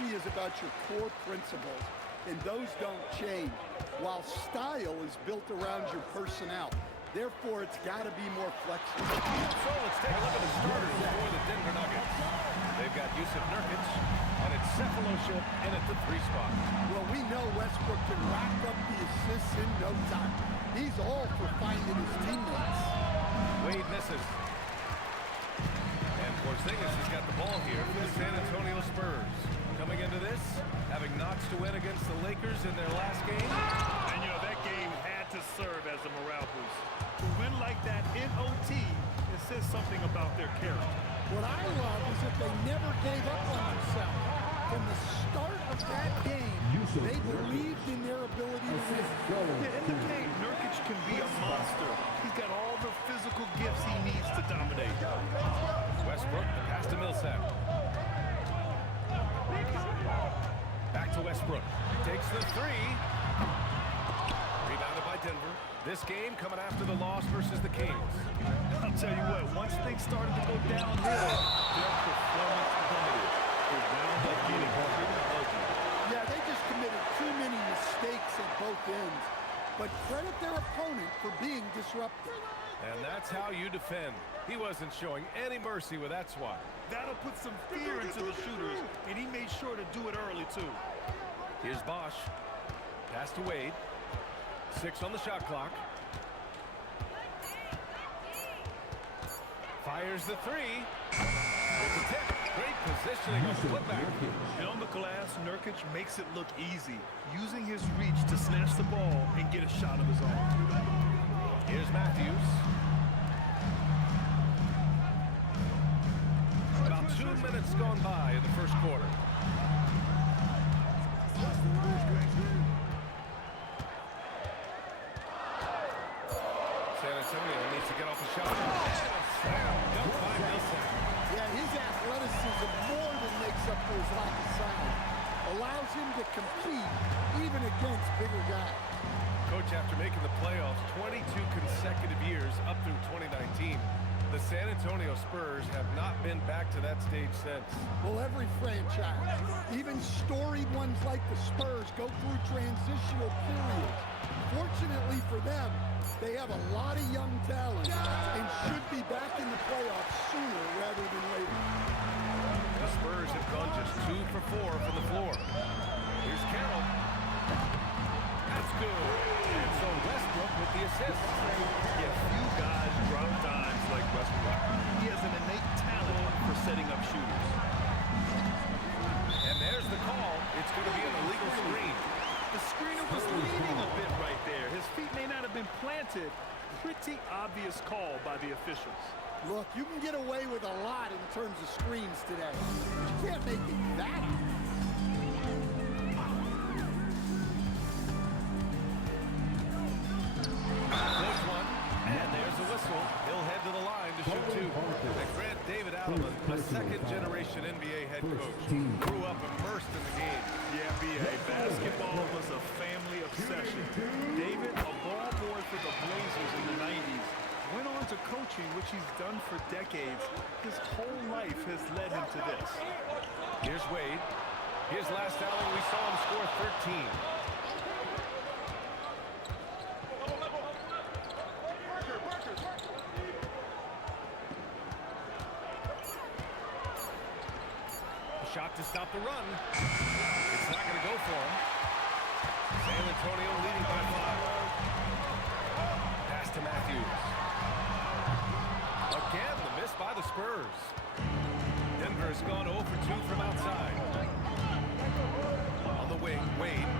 Hockey is about your core principles, and those don't change, while style is built around your personnel. Therefore, it's got to be more flexible. So let's take a look at the starters for the Denver Nuggets. They've got Nuggets, and it's Cephalosha in at the 3 spot. Well, we know Westbrook can rack up the assists in no time. He's all for finding his teammates. Wade misses. And Porzingis has got the ball here for the San Antonio Spurs. Coming into this, having notched to win against the Lakers in their last game. And, you know, that game had to serve as a morale boost. To win like that in OT, it says something about their character. What I love is that they never gave up on themselves. From the start of that game, they believed in their ability to win. Yeah, in the paint, Nurkic can be a monster. He's got all the physical gifts he needs to dominate. Westbrook, the pass to Millsap. Back to Westbrook. Takes the 3. Rebounded by Denver. This game coming after the loss versus the Kings. I'll tell you what, once things started to go downhill, their performance plummeted. They wound up getting pretty ugly. Yeah, they just committed too many mistakes at both ends. But credit their opponent for being disruptive. And that's how you defend. He wasn't showing any mercy with that swat. That'll put some fear into the shooters, and he made sure to do it early, too. Here's Bosch. Pass to Wade. 6 on the shot clock. Fires the 3. With the tip. Great positioning on the putback. And on the glass, Nurkic makes it look easy, using his reach to snatch the ball and get a shot of his own. Here's Matthews. About 2 minutes gone by in the first quarter. San Antonio needs to get off a shot. Dunked by Millsap. Yeah, his athleticism more than makes up for his lack of size. Allows him to compete even against bigger guys. Coach, after making the playoffs 22 consecutive years up through 2019, the San Antonio Spurs have not been back to that stage since. Well, every franchise, even storied ones like the Spurs, go through transitional periods. Fortunately for them, they have a lot of young talent and should be back in the playoffs sooner rather than later. The Spurs have gone just 2 for 4 from the floor. Here's Carroll. That's good. And so Westbrook with the assist. Yeah, few guys drop dimes like Westbrook. He has an innate talent for setting up shooters. And there's the call. It's going to be an illegal screen. The screener was leaning a bit right there. His feet may not have been planted. Pretty obvious call by the officials. Look, you can get away with a lot in terms of screens today. You can't make it that obvious. There's one, and there's a whistle. He'll head to the line to shoot 2. And Grant David Allen, a second-generation NBA head coach, grew up immersed in the game. Yeah, B.A. Basketball was a family obsession. David, a ball boy for the Blazers in the 90s, went on to coaching, which he's done for decades. His whole life has led him to this. Here's Wade. His last outing, we saw him score 13. Shot to stop the run. It's not going to go for him. San Antonio leading by 5. Pass to Matthews. Again, the miss by the Spurs. Denver has gone 0 for 2 from outside. On the wing, Wade.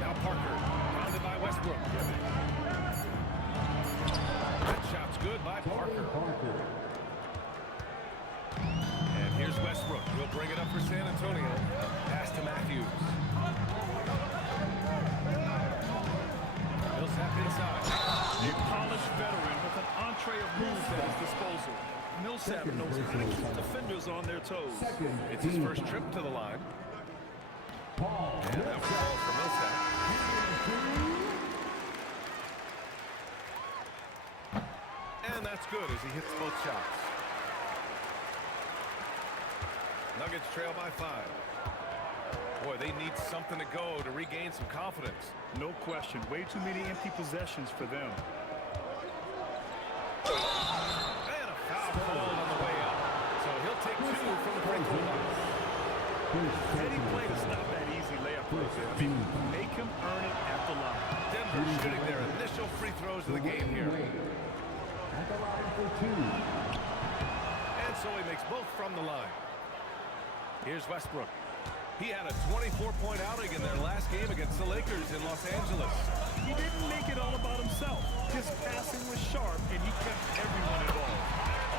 Now Parker. Rounded by Westbrook. That shot's good by Parker. And here's Westbrook. He'll bring it up for San Antonio. Pass to Matthews. Millsap inside. A polished veteran with an entree of moves at his disposal. Millsap knows how to keep defenders on their toes. It's his first trip to the line. And that was all for Millsap. That's good as he hits both shots. Nuggets trail by 5. Boy, they need something to go to regain some confidence. No question. Way too many empty possessions for them. And a foul called on the way up. So he'll take 2 from the free throw line. Heady play to stop that easy layup right there. I mean, make him earn it at the line. Denver shooting their initial free throws of the game here. At the line for 2. And so he makes both from the line. Here's Westbrook. He had a 24-point outing in their last game against the Lakers in Los Angeles. He didn't make it all about himself. His passing was sharp, and he kept everyone involved.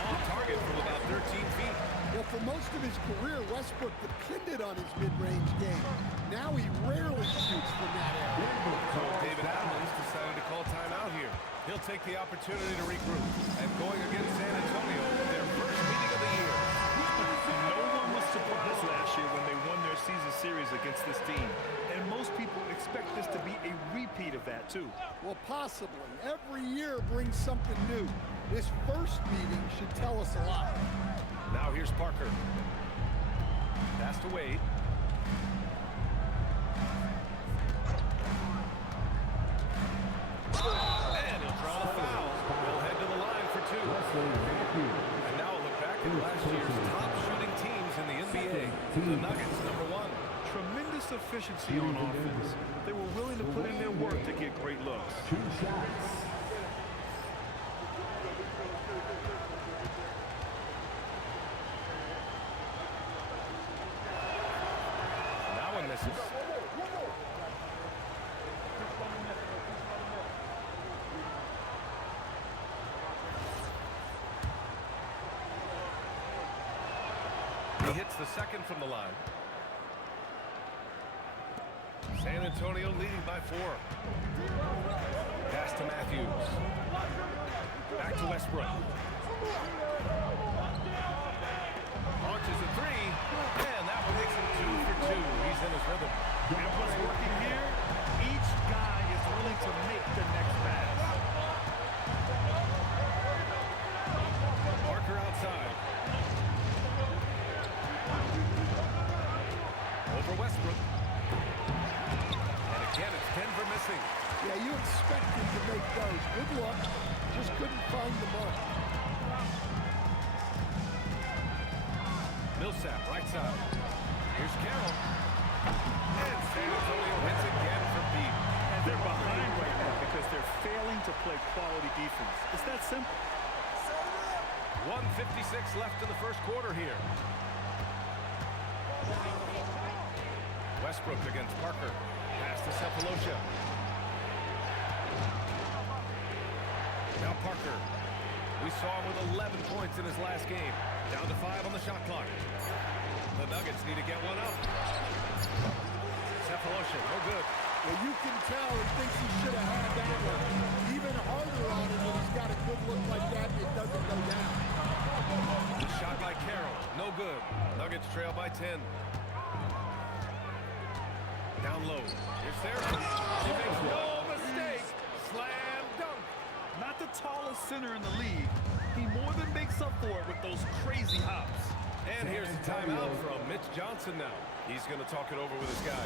On target from about 13 feet. Well, for most of his career, Westbrook depended on his mid-range game. Now he rarely shoots from that area. So David Adams decided to call timeout here. He'll take the opportunity to regroup. And going against San Antonio, their first meeting of the year. No one was surprised last year when they won their season series against this team. And most people expect this to be a repeat of that, too. Well, possibly. Every year brings something new. This first meeting should tell us a lot. Now here's Parker. Pass to Wade. And he'll draw the foul. He'll head to the line for 2. And now we'll look back at last year's top shooting teams in the NBA. The Nuggets, number 1. Tremendous efficiency on offense. They were willing to put in their work to get great looks. 2 shots. That one misses. He hits the second from the line. San Antonio leading by 4. Pass to Matthews. Back to Westbrook. Launches a 3. And that one makes him 2 for 2. He's in his rhythm. And what's working here, each guy is willing to make the next pass. Parker outside. Over Westbrook. And again, it's Denver missing. Yeah, you expected to make those. Good luck. Just couldn't find the mark. Millsap, right side. Here's Carroll. And San Antonio hits again for Pete. And they're behind right now because they're failing to play quality defense. It's that simple. 1:56 left in the first quarter here. Westbrook against Parker. Pass to Cephalosha. Now Parker. We saw him with 11 points in his last game. Down to 5 on the shot clock. The Nuggets need to get one up. Cephalosha, no good. Well, you can tell he thinks he should have had that one. Even harder on him when he's got a good look like that and it doesn't go down. The shot by Carroll, no good. Nuggets trail by 10. Down low. Here's Therapy. He makes no mistake. Slam dunk. Not the tallest center in the league. He more than makes up for it with those crazy hops. And here's the timeout from Mitch Johnson now. He's going to talk it over with his guys.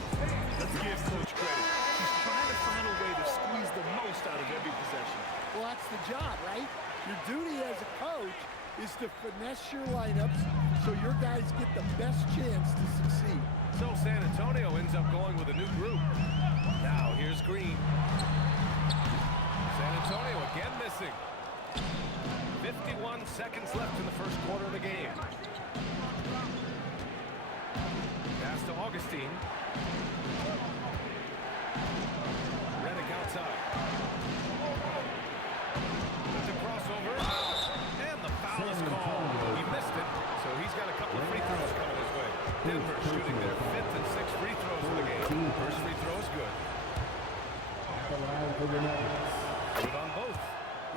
Let's give Coach credit. He's trying to find a way to squeeze the most out of every possession. Well, that's the job, right? Your duty as a coach is to finesse your lineups so your guys get the best chance to succeed. So San Antonio ends up going with a new group. Now here's Green. San Antonio again missing. 51 seconds left in the first quarter of the game. Pass to Augustine. Redick outside. With the crossover. And the foul is called. He missed it, so he's got a couple of free throws coming his way. Denver shooting their 5th and 6th free throws of the game. First free throw is good. Good on both.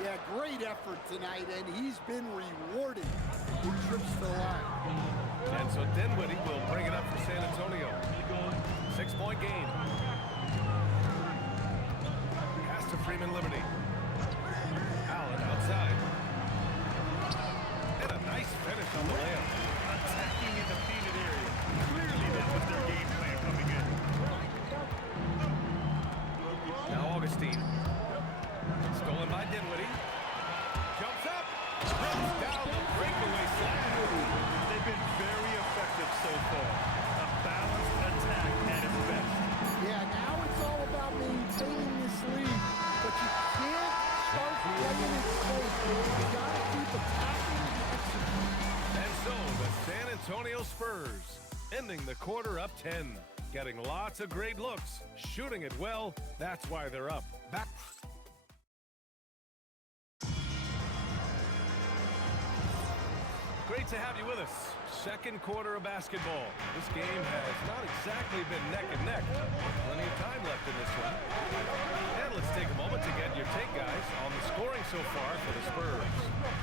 Yeah, great effort tonight, and he's been rewarded with trips to the line. And so Dinwiddie will bring it up for San Antonio. 6-point game. Pass to Freeman Liberty. Allen outside. Antonio Spurs, ending the quarter up 10. Getting lots of great looks, shooting it well. That's why they're up. Back. Great to have you with us. Second quarter of basketball. This game has not exactly been neck and neck. Plenty of time left in this one. And let's take a moment to get your take, guys, on the scoring so far for the Spurs.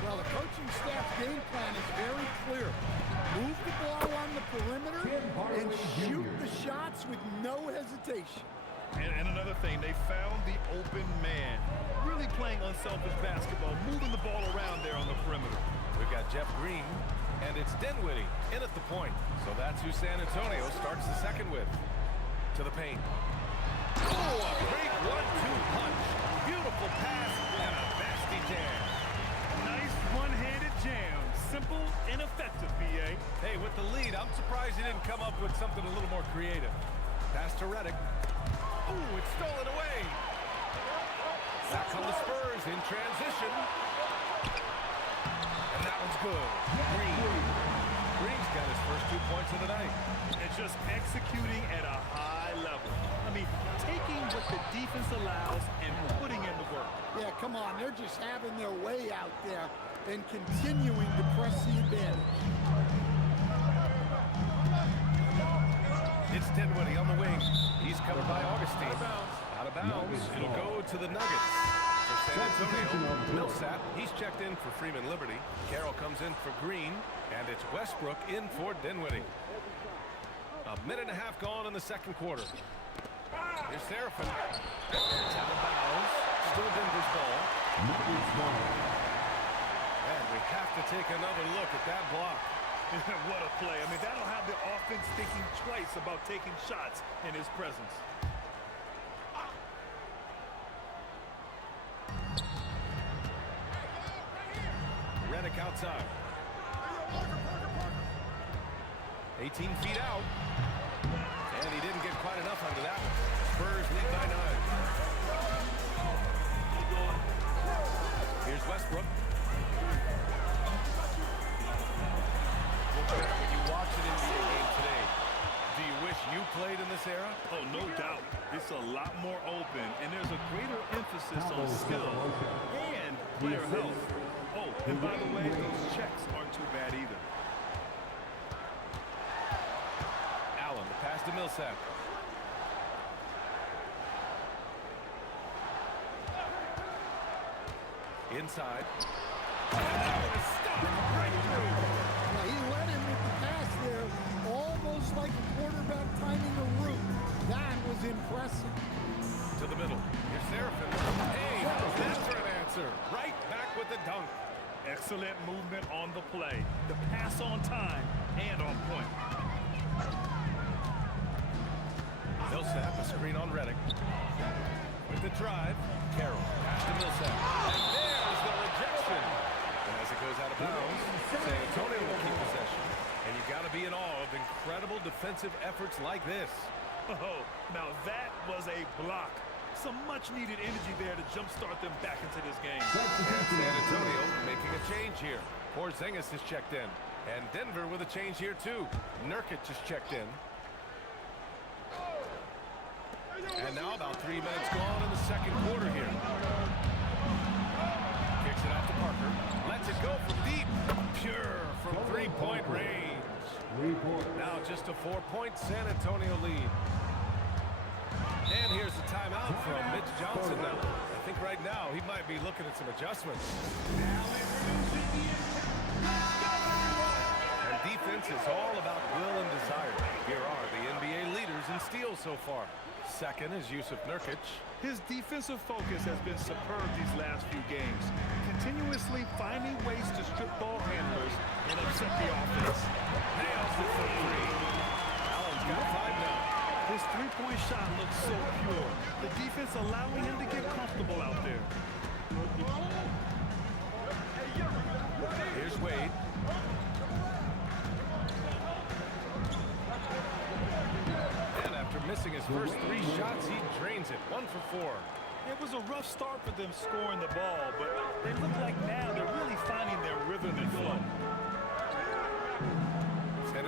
Well, the coaching staff's game plan is very clear. Move the ball on the perimeter and shoot the shots with no hesitation. And another thing, they found the open man. Really playing unselfish basketball, moving the ball around there on the perimeter. We've got Jeff Green, and it's Dinwiddie in at the point. So that's who San Antonio starts the second with. To the paint. Oh, a great 1-2 punch. Beautiful pass and a nasty jam. Nice one-handed jam. Simple and effective, B.A. Hey, with the lead, I'm surprised he didn't come up with something a little more creative. Pass to Redick. Ooh, it's stolen away. Back on the Spurs in transition. And that one's good. Green's got his first 2 points of the night. And just executing at a high level. I mean, taking what the defense allows and putting in the work. Yeah, come on. They're just having their way out there and continuing to press the advantage. It's Dinwiddie on the wing. He's covered by Augustine. Out of bounds. It'll go to the Nuggets. For San Antonio, Millsap, he's checked in for Freeman Liberty. Carroll comes in for Green, and it's Westbrook in for Dinwiddie. A minute and a half gone in the second quarter. Here's Seraphin. It's out of bounds. Still Denver's ball. And we have to take another look at that block. What a play. I mean, that'll have the offense thinking twice about taking shots in his presence. Redick outside. 18 feet out. And he didn't get quite enough under that one. Spurs lead by 9. Here's Westbrook. When you watch an NBA game today, do you wish you played in this era? Oh, no doubt. It's a lot more open, and there's a greater emphasis on skill and player health. Oh, and by the way, those checks aren't too bad either. Allen, the pass to Millsap. Inside. And that one is stopped right through. Now, he led him with the pass there, almost like a quarterback timing a route. That was impressive. To the middle. Here's Seraphin. Hey, how's that for an answer? Right back with the dunk. Excellent movement on the play. The pass on time and on point. Millsap, a screen on Redick. With the drive, Carroll. Pass to Millsap. And there's the rejection. And as it goes out of bounds, San Antonio will keep possession. And you got to be in awe of incredible defensive efforts like this. Oh, now that was a block. Some much-needed energy there to jumpstart them back into this game. And San Antonio making a change here. Porzingis is checked in. And Denver with a change here, too. Nurkic is checked in. And now about 3 minutes gone in the second quarter here. Kicks it out to Parker. Lets it go from deep. Pure from three-point range. Now just a 4-point San Antonio lead. And here's the timeout from Mitch Johnson now. I think right now he might be looking at some adjustments. And defense is all about will and desire. Here are the NBA leaders in steals so far. Second is Yusuf Nurkic. His defensive focus has been superb these last few games, continuously finding ways to strip ball handlers and upset the offense. Nails it for three. Allen's got 5 now. His three-point shot looks so pure. The defense allowing him to get comfortable out there. Here's Wade. And after missing his first 3 shots, he drains it. 1 for 4. It was a rough start for them scoring the ball, but they look like now they're really finding their rhythm and flow. San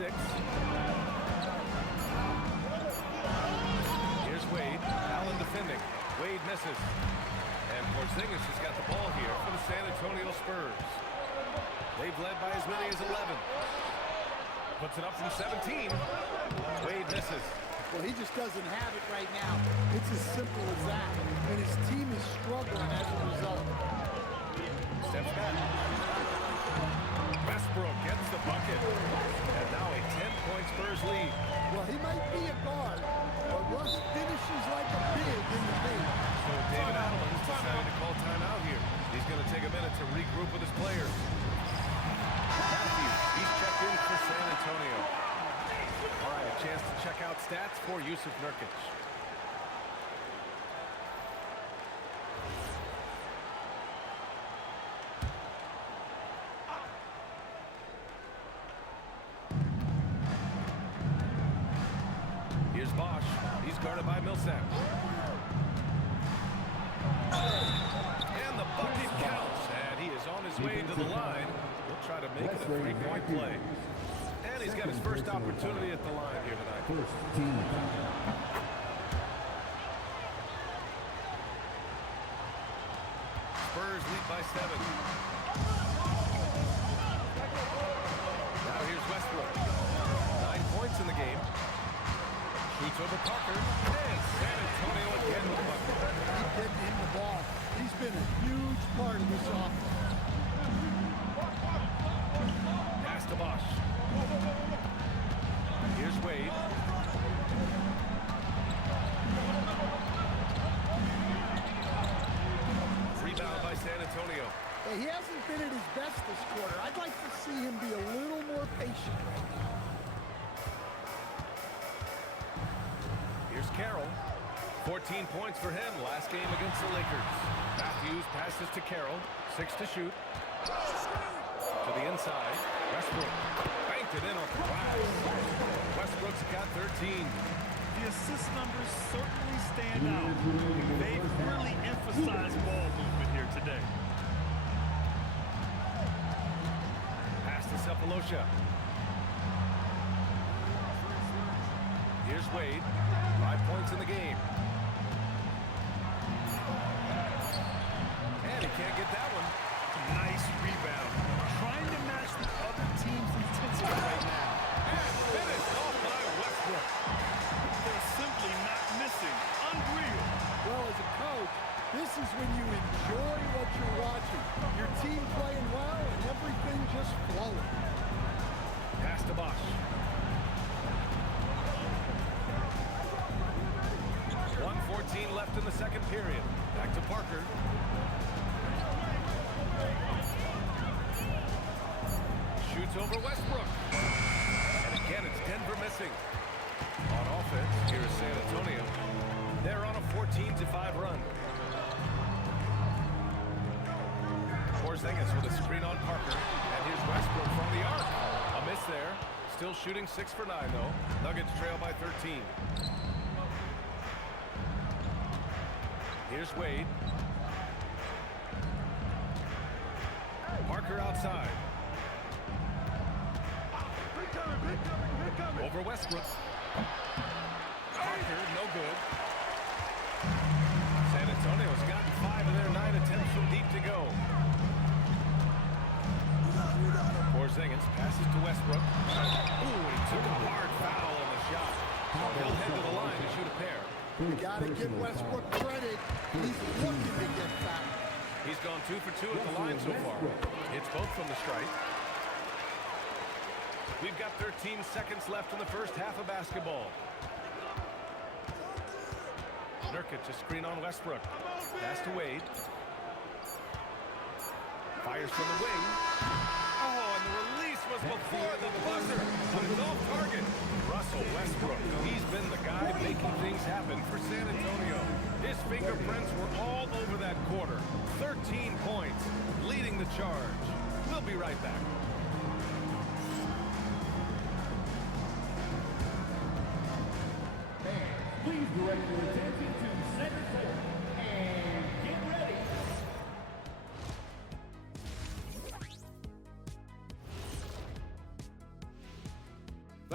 6. Here's Wade. Allen defending. Wade misses. And Porzingis has got the ball here for the San Antonio Spurs. They've led by as many as 11. Puts it up from 17. Wade misses. Well, he just doesn't have it right now. It's as simple as that. And his team is struggling as a result. Steps back. Westbrook gets the bucket. And now a 10-point Spurs lead. Well, he might be a guard, but Russ finishes like a big in the paint. So David Allen's decided to call timeout here. He's going to take a minute to regroup with his players. Matthews, he's checked in for San Antonio. All right, a chance to check out stats for Yusuf Nurkic. Here's Bosch. He's guarded by Millsap. And the bucket counts. And he is on his way to the line. He'll try to make it a three-point play. And he's got his first opportunity at the line here tonight. First team. Spurs lead by 7. Now here's Westbrook. 9 points in the game. Shoots over Parker. And San Antonio again with the bucket. Keep getting him the ball. He's been a huge part of this offense. Pass to Bosch. Here's Wade. Rebound by San Antonio. Hey, he hasn't been at his best this quarter. I'd like to see him be a little more patient right now. Here's Carroll. 14 points for him last game against the Lakers. Matthews passes to Carroll. 6 to shoot. To the inside. Westbrook banked it in off the glass. Westbrook's got 13. The assist numbers certainly stand out. They've really emphasized ball movement here today. Pass to Cephalosha. Here's Wade. 5 points in the game. And he can't get that one. Nice rebound. Trying to match the other team's intensity right now. And finished off by Westbrook. They're simply not missing. Unreal. Well, as a coach, this is when you enjoy what you're watching. Your team playing well and everything just flowing. Pass to Bosch. 1:14 left in the second period. Back to Parker. Shoots over Westbrook. And again, it's Denver missing. On offense, here is San Antonio. They're on a 14-5 run. Porzingis with a screen on Parker. And here's Westbrook from the arc. A miss there. Still shooting 6 for 9, though. Nuggets trail by 13. Here's Wade. Parker outside. Over Westbrook. Parker, no good. San Antonio's gotten 5 of their 9 attempts from deep to go. Porzingis passes to Westbrook. Ooh, he took a hard foul on the shot. He'll head to the line to shoot a pair. You got to give Westbrook credit. He's looking to get fouled. He's gone 2 for 2 at the line so far. It's both from the strike. We've got 13 seconds left in the first half of basketball. Nurkic a screen on Westbrook. Pass to Wade. Fires from the wing. Oh, and the release was before the buzzer, but it's off target. Russell Westbrook, he's been the guy making things happen for San Antonio. His fingerprints were all over that quarter. 13 points, leading the charge. We'll be right back. Please direct your attention to center court and get ready.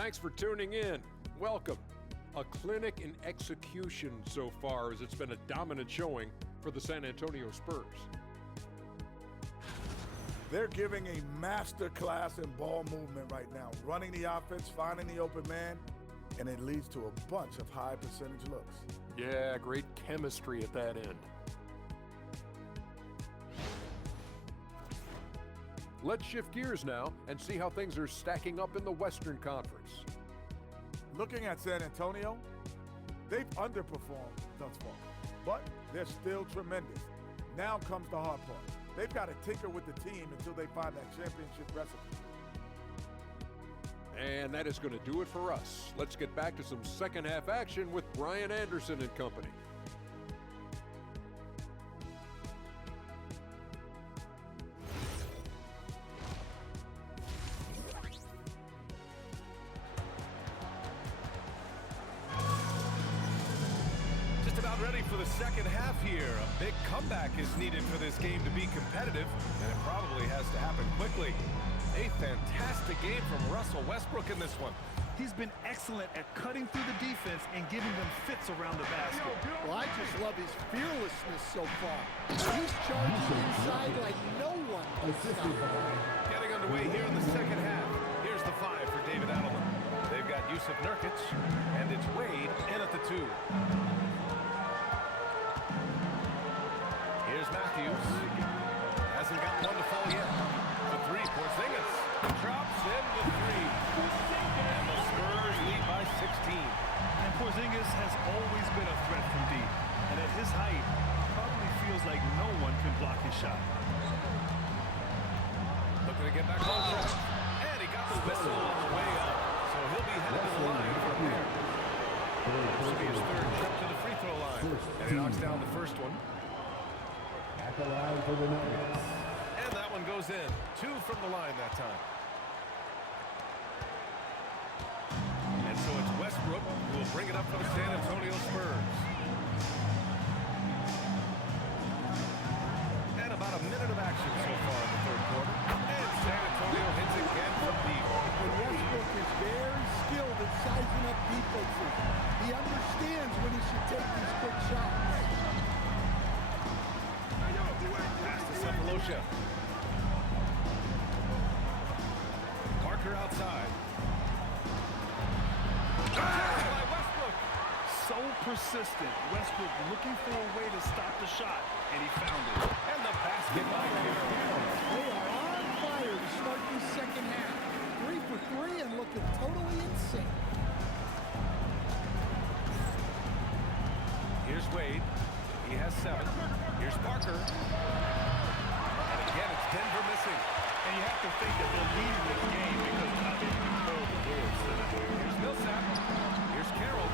Thanks for tuning in. Welcome. A clinic in execution so far, as it's been a dominant showing for the San Antonio Spurs. They're giving a master class in ball movement right now, running the offense, finding the open man, and it leads to a bunch of high percentage looks. Yeah, great chemistry at that end. Let's shift gears now and see how things are stacking up in the Western Conference. Looking at San Antonio, they've underperformed thus far, but they're still tremendous. Now comes the hard part. They've got to tinker with the team until they find that championship recipe. And that is going to do it for us. Let's get back to some second half action with Brian Anderson and company. Just about ready for the second half here. A big comeback is needed for this game to be competitive, and it probably has to happen quickly. A fantastic game from Russell Westbrook in this one. He's been excellent at cutting through the defense and giving them fits around the basket. Well, I just love his fearlessness so far. He's charging inside like no one can stop. Getting underway here in the second half. Here's the 5 for David Adelman. They've got Yusuf Nurkic, and it's Wade in at the 2. Here's Matthews. Hasn't got one to fall yet. The 3, Porzingis drops in the 3. And the Spurs lead by 16. And Porzingis has always been a threat from deep. And at his height, probably feels like no one can block his shot. Looking to get back on track. And he got the whistle on the way up. So he'll be headed to the line for a pair. This will be his 3rd trip to the free throw line. And he knocks down the first one. At the line for the Nuggets. And that one goes in. 2 from the line that time. And so it's Westbrook who will bring it up for the San Antonio Spurs. And about a minute of action so far in the 3rd quarter. And San Antonio hits again from deep. And Westbrook is very skilled at sizing up defenses. He understands when he should take these quick shots. Pass to Cephalosha. Parker outside. By Westbrook. So persistent. Westbrook looking for a way to stop the shot, and he found it. And the basket by Carroll. They are on fire to start this second half. 3 for 3 and looking totally insane. Here's Wade. He has 7. Here's Parker. And again, it's Denver missing. And you have to think that they're leading this game because of how they control the boards tonight. Here's Millsap. Here's Carroll.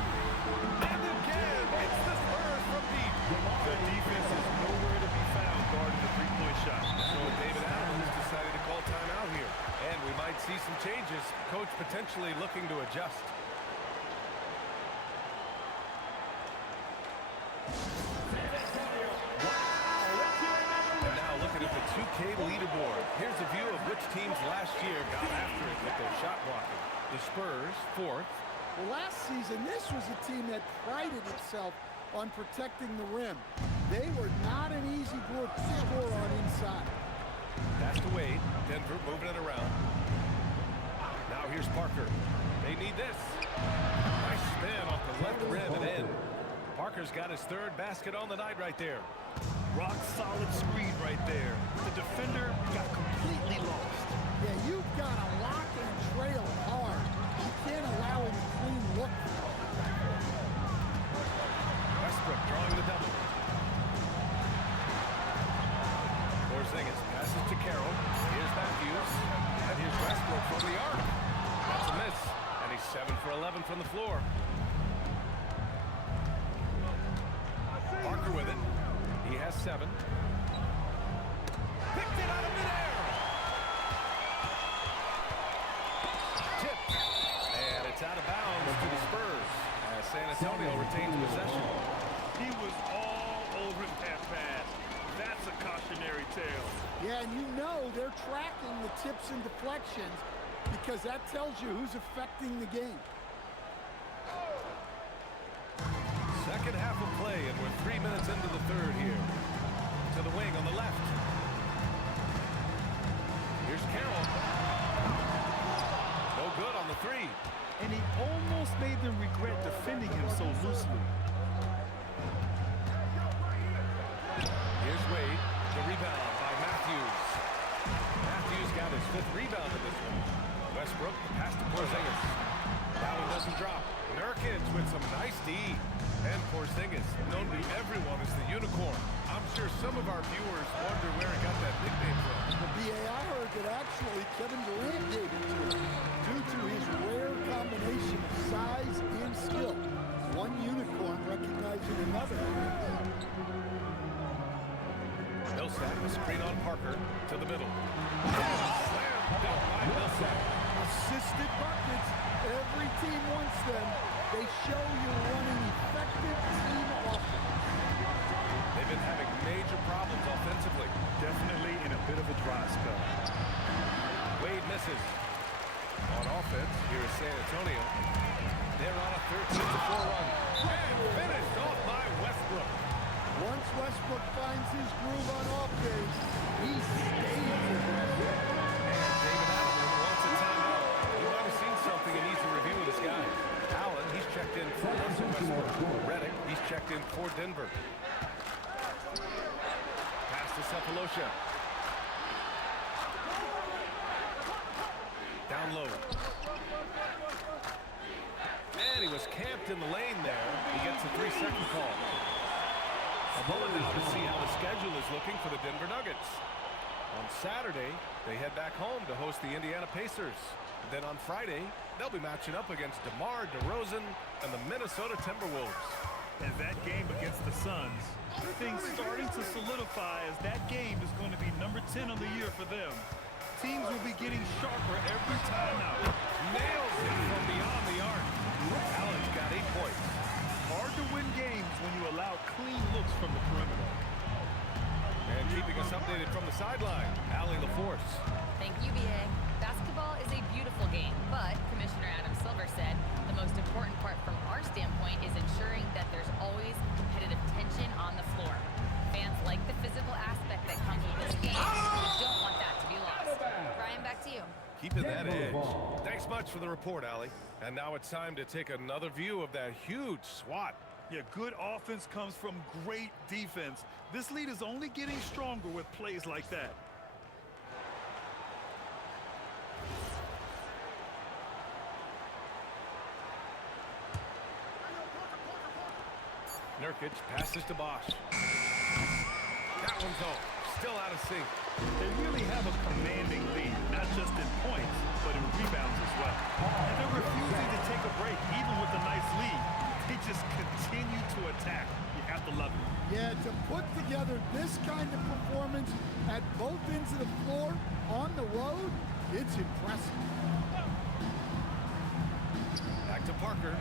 And again, it's the Spurs from deep. The defense is nowhere to be found guarding the three-point shot. So David Allen has decided to call timeout here. And we might see some changes. Coach potentially looking to adjust. And now looking at the 2K leaderboard. Here's a view of which teams last year got after it with their shot blocking. The Spurs, 4th. Well, last season, this was a team that prided itself on protecting the rim. They were not an easy group to score on inside. Pass to Wade. Denver moving it around. Now here's Parker. They need this. Nice spin off the left rim and in. Parker's got his 3rd basket on the night right there. Rock solid screen right there. The defender got completely lost. Yeah, you've got to lock and trail hard. You can't allow him a clean look. Westbrook drawing the double. Porzingis passes to Carroll. Here's Matthews. And here's Westbrook from the arc. That's a miss. And he's 7 for 11 from the floor. Parker with it. He has 7. Picked it out of midair. Tipped. And it's out of bounds to the Spurs as San Antonio retains possession. He was all over that pass. That's a cautionary tale. Yeah, and you know they're tracking the tips and deflections. because that tells you who's affecting the game. Second half of play, and we're 3 minutes into the third here. To the wing on the left. Here's Carroll. No good on the three. And he almost made them regret defending him so loosely. Here's Wade. The rebound by Matthews. Matthews got his 5th rebound in this one. Westbrook, pass to Porzingis. That one doesn't drop. Nurkic with some nice D. And Porzingis, known to everyone as the unicorn. I'm sure some of our viewers wonder where he got that nickname from. The BA, I heard that actually Kevin Durant gave it to him due to his rare combination of size and skill. One unicorn recognizing another. Millsap, a screen on Parker to the middle. Slam dunk by Millsap. Assisted buckets. Every team wants them. They show you're running effective team offense. They've been having major problems offensively. Definitely in a bit of a dry spell. Wade misses. On offense, here is San Antonio. They're on a 13-4 run. And finished off by Westbrook. Once Westbrook finds his groove on offense, he stays aggressive. And David Allen wants a timeout. You might have seen something he needs to review with his guys. Allen, he's checked in for Russell Westbrook. Redick, he's checked in for Denver. Pass to Cephalosha. Down low. And he was camped in the lane there. He gets a 3-second call. Pulling now to see how the schedule is looking for the Denver Nuggets. On Saturday, they head back home to host the Indiana Pacers. Then on Friday, they'll be matching up against DeMar DeRozan and the Minnesota Timberwolves. And that game against the Suns, things starting to solidify as that game is going to be number 10 on the year for them. Teams will be getting sharper every time out. Nails it from beyond the arc. Allen's got 8 points. Hard to win games when you allow clean looks from the perimeter. And keeping us updated from the sideline, Allie LaForce. Thank you, BA. Basketball is a beautiful game, but Commissioner Adam Silver said the most important part from our standpoint is ensuring that there's always competitive tension on the floor. Fans like the physical aspect that comes with this game. We don't want that to be lost. Brian, back to you. Keeping that edge. Thanks much for the report, Allie. And now it's time to take another view of that huge swat. Yeah, good offense comes from great defense. This lead is only getting stronger with plays like that. Nurkic passes to Bosch. That one's off. Still out of sync. They really have a commanding lead, not just in points, but in rebounds as well. And they're refusing to take a break, even with a nice lead. They just continue to attack. You have to love it. Yeah, to put together this kind of performance at both ends of the floor on the road, it's impressive. Back to Parker.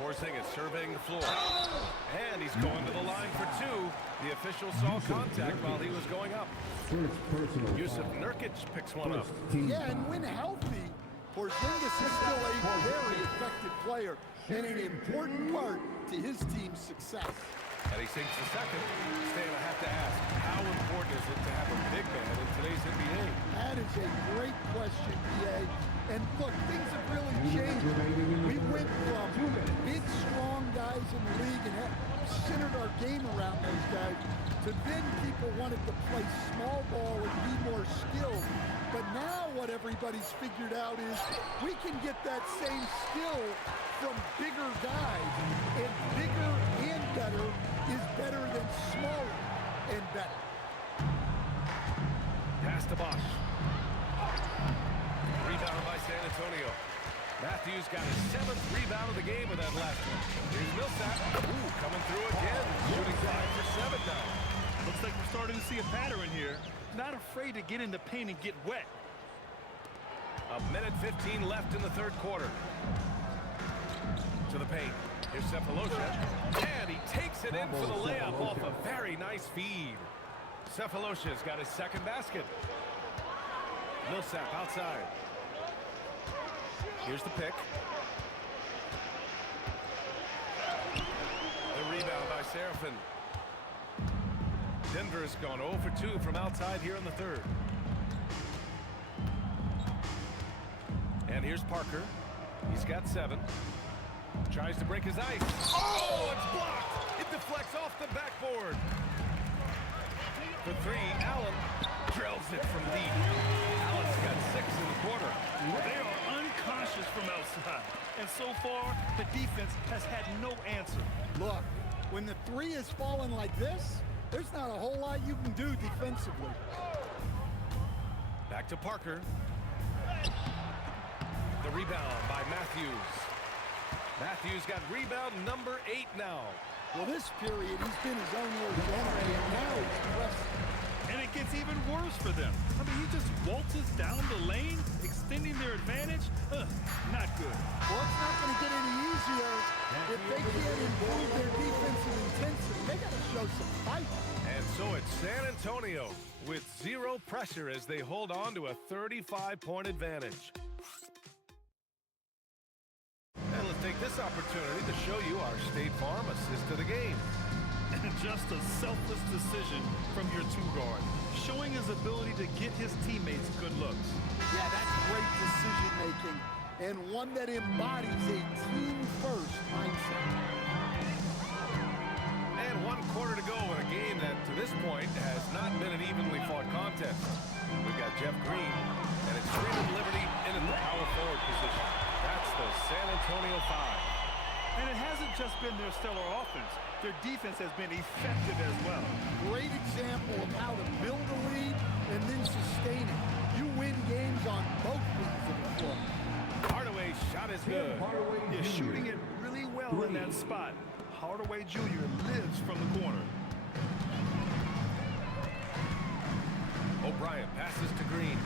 Porzingis surveying the floor. And he's going to the line for 2. The official saw contact while he was going up. Yusuf Nurkic picks one up. Yeah, and when healthy, Porzingis is still a very effective player and an important part to his team's success. And he sinks the second. Stan, I have to ask, how important is it to have a big man in today's NBA? That is a great question, BA. And look, things have really changed. We went from big, strong guys in the league and centered our game around those guys to then people wanted to play small ball and be more skilled. But now what everybody's figured out is we can get that same skill from bigger guys, and bigger and better is better than smaller and better. Pass to Bosch. Rebound by San Antonio. Matthews got his 7th rebound of the game with that last one. Here's Millsap. Ooh, coming through again. Shooting 5 for 7 now. Looks like we're starting to see a pattern here. Not afraid to get in the paint and get wet. A minute 15 left in the third quarter. To the paint. Here's Cephalosha. And he takes it in for the layup off a very nice feed. Cephalosha's got his second basket. Millsap outside. Here's the pick. The rebound by Seraphin. Denver's gone 0 for 2 from outside here in the third. And here's Parker. He's got 7. Tries to break his ice. Oh, it's blocked. It deflects off the backboard. For 3, Allen drills it from deep. Allen's got 6 in the quarter. They are unconscious from outside. And so far, the defense has had no answer. Look, when the 3 is falling like this, there's not a whole lot you can do defensively. Back to Parker. The rebound by Matthews. Matthews got rebound number 8 now. Well, this period, he's been his own worst enemy, and now he's pressing. And it gets even worse for them. I mean, he just waltzes down the lane, extending their advantage. Not good. Well, it's not going to get any easier if they can't improve their defensive intensity. They got to show some fight. And so it's San Antonio with 0 pressure as they hold on to a 35-point advantage. And let's take this opportunity to show you our State Farm assist to the game. And just a selfless decision from your 2-guard, showing his ability to get his teammates good looks. Yeah, that's great decision-making, and one that embodies a team-first mindset. And 1 quarter to go in a game that, to this point, has not been an evenly fought contest. We've got Jeff Green, and it's Freeman Liberty in at the power forward position. That's the San Antonio 5. And it hasn't just been their stellar offense. Their defense has been effective as well. Great example of how to build a lead and then sustain it. You win games on both ends of the floor. Hardaway's shot is good. They're shooting it really well in that spot. Hardaway Jr. lives from the corner. O'Brien passes to Green.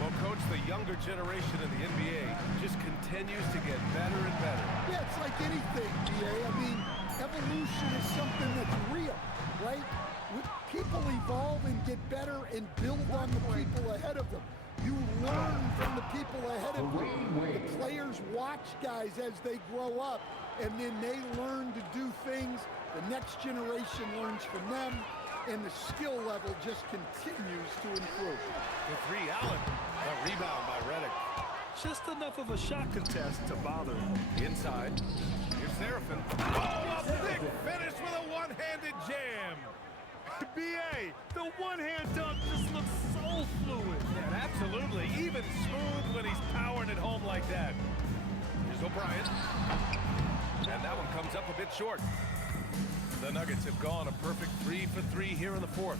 Well, Coach, the younger generation in the NBA just continues to get better and better. Yeah, it's like anything, BA. I mean, evolution is something that's real, right? People evolve and get better and build on the people ahead of them. You learn from the people ahead of you. The players watch guys as they grow up, and then they learn to do things. The next generation learns from them, and the skill level just continues to improve. For 3, Allen. A rebound by Reddick. Just enough of a shot contest to bother. Inside. Here's Seraphin. Oh, a big finish with a one-handed jam. B.A., the one-hand dunk just looks so fluid. And absolutely, even smooth when he's powering it home like that. Here's O'Brien. And that one comes up a bit short. The Nuggets have gone a perfect 3 for 3 here in the 4th.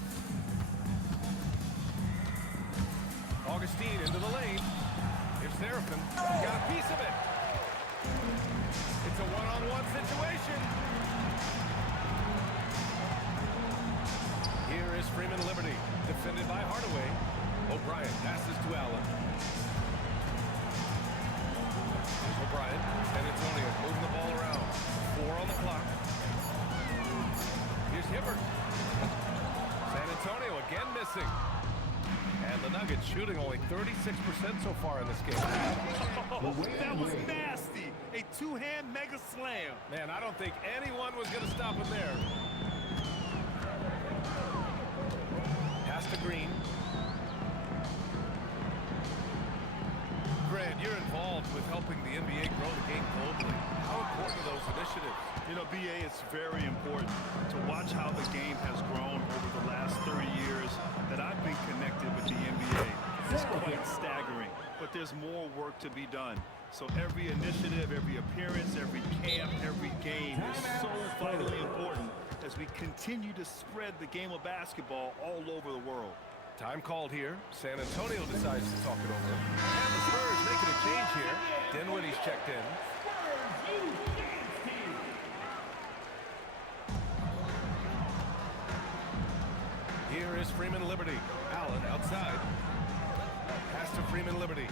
Augustine into the lane. Here's Seraphin. Got a piece of it. It's a one-on-one situation. Here is Freeman Liberty, defended by Hardaway. O'Brien passes to Allen. Here's O'Brien. San Antonio moving the ball around. 4 on the clock. Here's Hibbert. San Antonio again missing. And the Nuggets shooting only 36% so far in this game. Oh, that was nasty. A 2-hand mega slam. Man, I don't think anyone was going to stop him there. Pass to Green. Grant, you're involved with helping the NBA grow the game globally. How important are those initiatives? You know, B.A., it's very important to watch how the game has grown over the last 30 years that I've been connected with the NBA. It's quite staggering, but there's more work to be done. So every initiative, every appearance, every camp, every game is so vitally important as we continue to spread the game of basketball all over the world. Time called here. San Antonio decides to talk it over. And the Spurs making a change here. Dinwiddie's checked in. Here is Freeman Liberty. Allen outside. Pass to Freeman Liberty.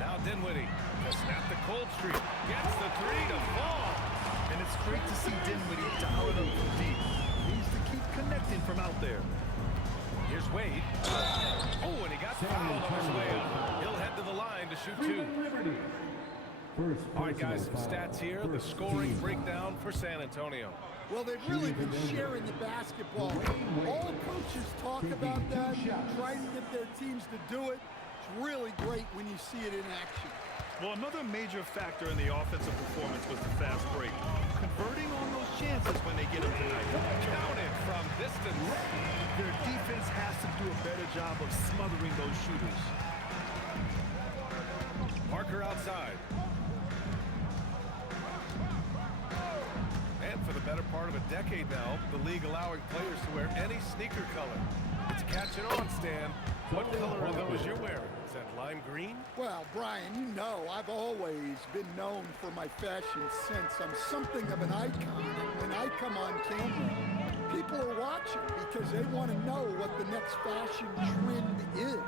Now Dinwiddie to snap the cold streak. Gets the 3 to fall. And it's great to see Dinwiddie dial it up from deep. Needs to keep connecting from out there. Here's Wade. Oh, and he got fouled on his way up. He'll head to the line to shoot two. All right, guys, some stats here. The scoring breakdown for San Antonio. Well, they've really been sharing the basketball. All coaches talk about that, trying to get their teams to do it. It's really great when you see it in action. Well, another major factor in the offensive performance was the fast break. Converting on those chances when they get them tonight. Counted from distance. Their defense has to do a better job of smothering those shooters. Parker outside. And for the better part of a decade now, the league allowing players to wear any sneaker color. It's catching on, Stan. What color are those you're wearing? Is that lime green? Well, Brian, you know I've always been known for my fashion sense. I'm something of an icon. And when I come on camera, people are watching because they want to know what the next fashion trend is.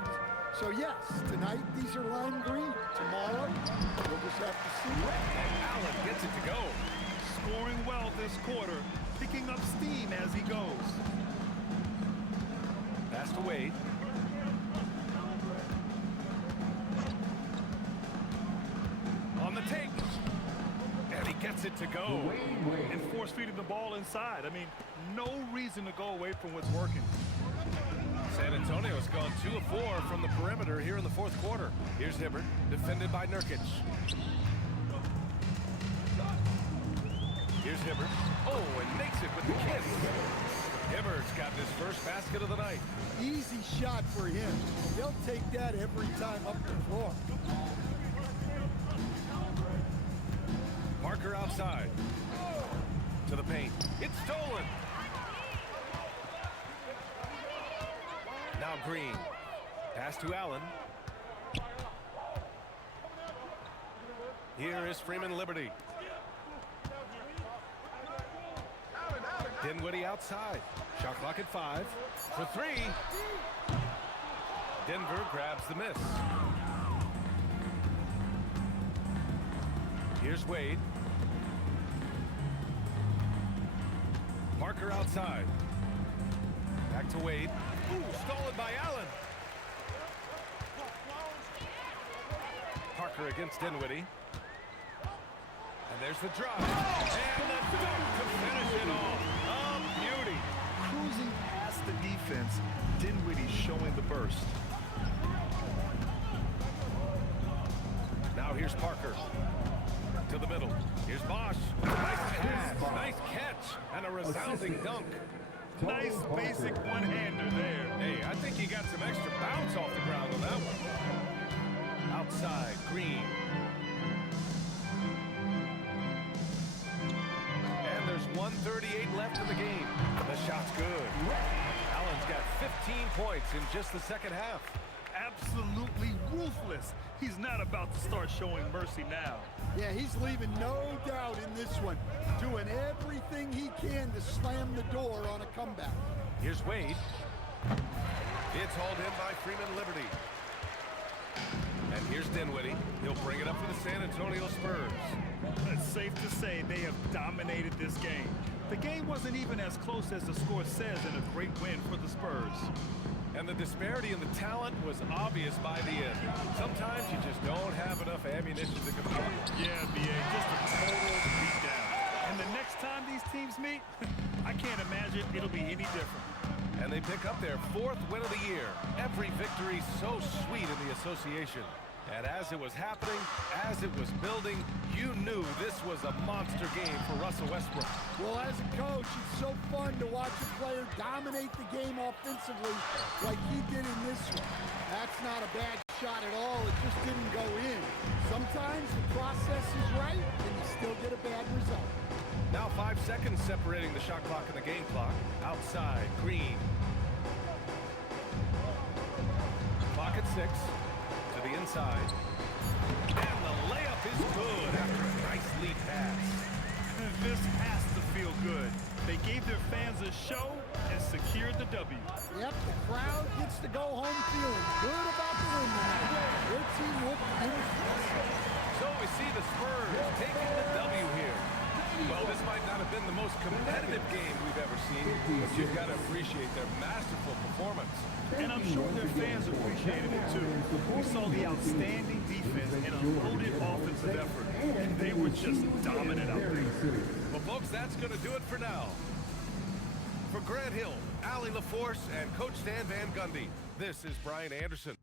So yes, tonight these are lime green. Tomorrow, we'll just have to see. And Allen gets it to go. Scoring well this quarter, picking up steam as he goes. Pass to Wade. On the take. And he gets it to go. And force feeding the ball inside. I mean, no reason to go away from what's working. San Antonio's gone 2 of 4 from the perimeter here in the fourth quarter. Here's Hibbert, defended by Nurkic. Here's Hibbert. Oh, and makes it with the kiss. Hibbert's got his first basket of the night. Easy shot for him. They'll take that every time up the floor. Parker outside. To the paint. It's stolen. Now Green. Pass to Allen. Here is Freeman Liberty. Dinwiddie outside. Shot clock at 5. For 3. Denver grabs the miss. Here's Wade. Parker outside. Back to Wade. Ooh, stolen by Allen. Parker against Dinwiddie. And there's the drive. And the dunk to finish it off. A beauty. Cruising past the defense, Dinwiddie showing the burst. Now here's Parker. To the middle. Here's Bosch. Nice pass. Nice catch. And a resounding dunk. Nice basic one-hander there. Hey, I think he got some extra bounce off the ground on that one. Outside, Green. And there's 1:38 left in the game. The shot's good. Allen's got 15 points in just the second half. Absolutely ruthless. He's not about to start showing mercy now. Yeah, he's leaving no doubt in this one. Doing everything he can to slam the door on a comeback. Here's Wade. It's hauled in by Freeman Liberty. And here's Dinwiddie. He'll bring it up for the San Antonio Spurs. It's safe to say they have dominated this game. The game wasn't even as close as the score says, and a great win for the Spurs. And the disparity in the talent was obvious by the end. Sometimes you just don't have enough ammunition to compete. Yeah, BA, just a total beatdown. And the next time these teams meet, I can't imagine it'll be any different. And they pick up their 4th win of the year. Every victory so sweet in the association. And as it was happening, as it was building, you knew this was a monster game for Russell Westbrook. Well, as a coach, it's so fun to watch a player dominate the game offensively like he did in this one. That's not a bad shot at all. It just didn't go in. Sometimes the process is right, and you still get a bad result. Now 5 seconds separating the shot clock and the game clock. Outside, Green. Clock at 6. To the inside. And the layup is good after a nice lead pass. This has to feel good. They gave their fans a show and secured the W. Yep, the crowd gets to go home feeling good about the win tonight. Their team looked impressive. So we see the Spurs taking the W here. Well, this might not have been the most competitive game we've ever seen, but you've got to appreciate their masterful performance. And I'm sure their fans appreciated it too. We saw the outstanding defense and a loaded offensive effort, and they were just dominant out there. Well, folks, that's going to do it for now. For Grant Hill, Allie LaForce, and Coach Stan Van Gundy, this is Brian Anderson.